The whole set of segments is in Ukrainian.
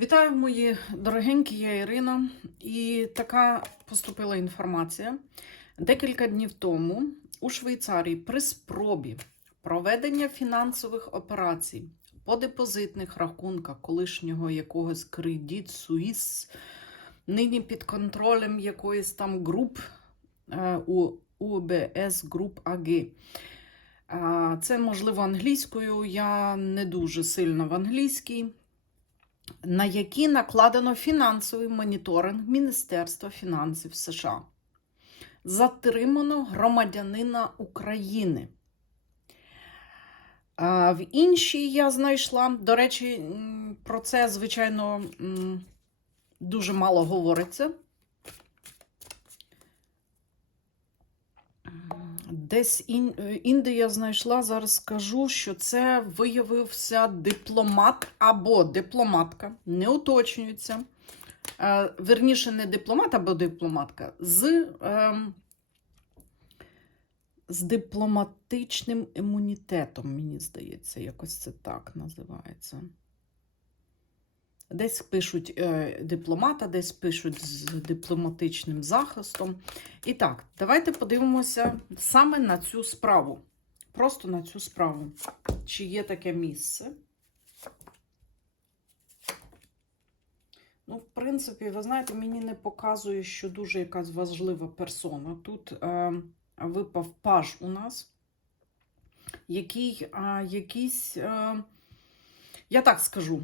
Вітаю, мої дорогенькі, я Ірина. І така поступила інформація. Декілька днів тому у Швейцарії при спробі проведення фінансових операцій по депозитних рахунках колишнього якогось кредит Суїс, нині під контролем якоїсь там груп е, у УБС Груп АГ. Це можливо англійською. Я не дуже сильно в англійській на які накладено фінансовий моніторинг Міністерства фінансів США. Затримано громадянина України. В іншій я знайшла, до речі, про це, звичайно, дуже мало говориться. Десь ін, е, я знайшла, зараз скажу, що це виявився дипломат або дипломатка, не уточнюється. Е, верніше, не дипломат або дипломатка, з, е, з дипломатичним імунітетом, мені здається, якось це так називається. Десь пишуть е, дипломата, десь пишуть з дипломатичним захистом. І так, давайте подивимося саме на цю справу. Просто на цю справу. Чи є таке місце? Ну, в принципі, ви знаєте, мені не показує, що дуже якась важлива персона. Тут е, випав паж у нас, який е, якийсь, е, я так скажу,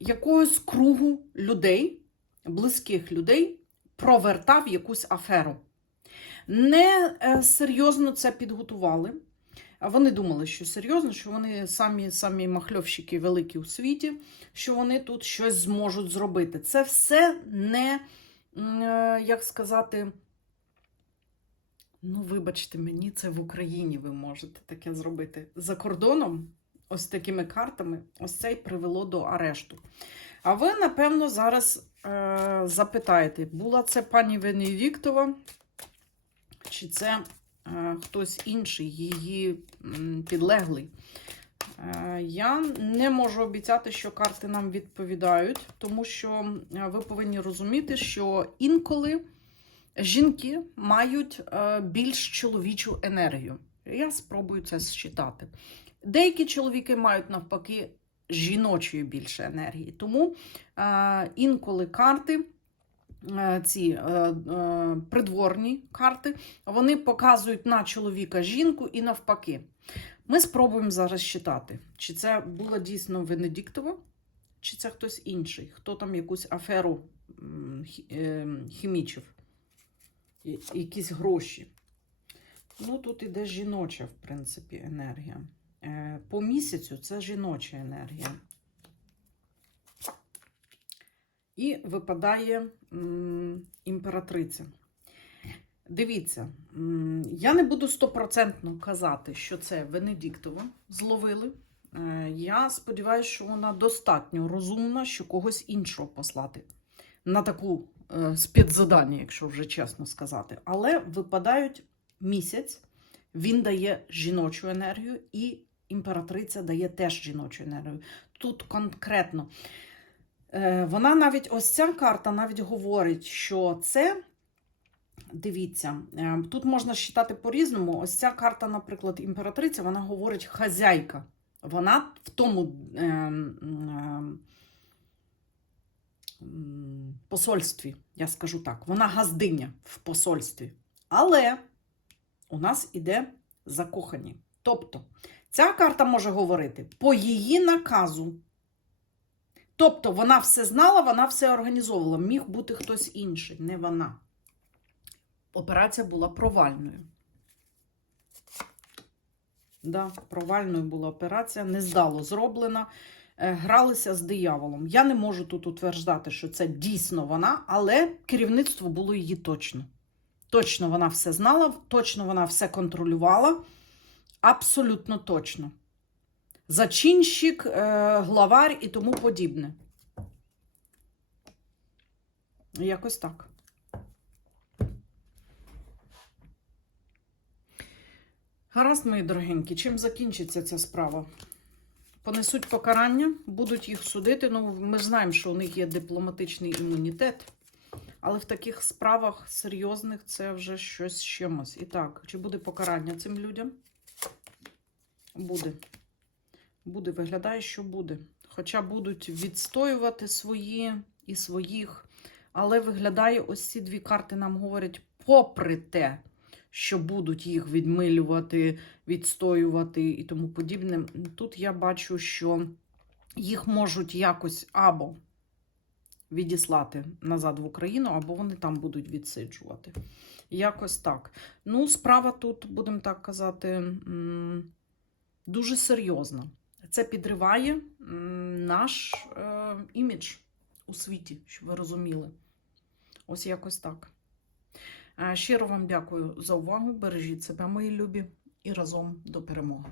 якогось кругу людей, близьких людей, провертав якусь аферу. Не е, серйозно це підготували. Вони думали, що серйозно, що вони самі самі махльовщики великі у світі, що вони тут щось зможуть зробити. Це все не, е, як сказати, ну, вибачте мені, це в Україні ви можете таке зробити. За кордоном, ось такими картами, ось це й привело до арешту. А ви, напевно, зараз е, запитаєте, була це пані Венедіктова, чи це е, хтось інший, її підлеглий. Е, Я не можу обіцяти, що карти нам відповідають, тому що е, ви повинні розуміти, що інколи жінки мають е, більш чоловічу енергію. Я спробую це считати. Деякі чоловіки мають навпаки жіночої більше енергії. Тому е, інколи карти. е, Ці е, е, придворні карти, вони показують на чоловіка жінку і навпаки. Ми спробуємо зараз читати, чи це була дійсно Венедіктова, чи це хтось інший, хто там якусь аферу е, хімічив, якісь гроші. Ну, тут іде жіноча, в принципі, енергія. Е, По місяцю це жіноча енергія. І випадає імператриця. Дивіться, я не буду стопроцентно казати, що це Венедіктова зловили. Е, Я сподіваюся, що вона достатньо розумна, що когось іншого послати на таку е, спецзадання, якщо вже чесно сказати. Але випадають місяць, він дає жіночу енергію, і імператриця дає теж жіночу енергію. Тут конкретно. Е, Вона навіть, ось ця карта навіть говорить, що це. Дивіться, е, тут можна считати по-різному. Ось ця карта, наприклад, імператриця, вона говорить хазяйка. Вона в тому е, е, посольстві, я скажу так, вона газдиня в посольстві. Але у нас іде закохані. Тобто, ця карта може говорити по її наказу. Тобто, вона все знала, вона все організовувала. Міг бути хтось інший, не вона. Операція була провальною. Да, провальною була операція, нездало зроблена. Е, Гралися з дияволом. Я не можу тут утверждати, що це дійсно вона, але керівництво було її точно. Точно вона все знала, точно вона все контролювала. Абсолютно точно. Зачинщик, е, главар і тому подібне. Якось так. Гаразд, мої дорогенькі, чим закінчиться ця справа? понесуть покарання, будуть їх судити. Ну, ми знаємо, що у них є дипломатичний імунітет. Але в таких справах серйозних це вже щось з чимось. І так, чи буде покарання цим людям? Буде. Буде, виглядає, що буде. Хоча будуть відстоювати свої і своїх. Але виглядає, ось ці дві карти нам говорять, попри те, що будуть їх відмилювати, відстоювати і тому подібне. Тут я бачу, що їх можуть якось або відіслати назад в Україну, або вони там будуть відсиджувати. Якось так. Ну, справа тут, будемо так казати, дуже серйозна. Це підриває наш е, імідж у світі, щоб ви розуміли. Ось якось так. Е, Щиро вам дякую за увагу. Бережіть себе, мої любі, і разом до перемоги.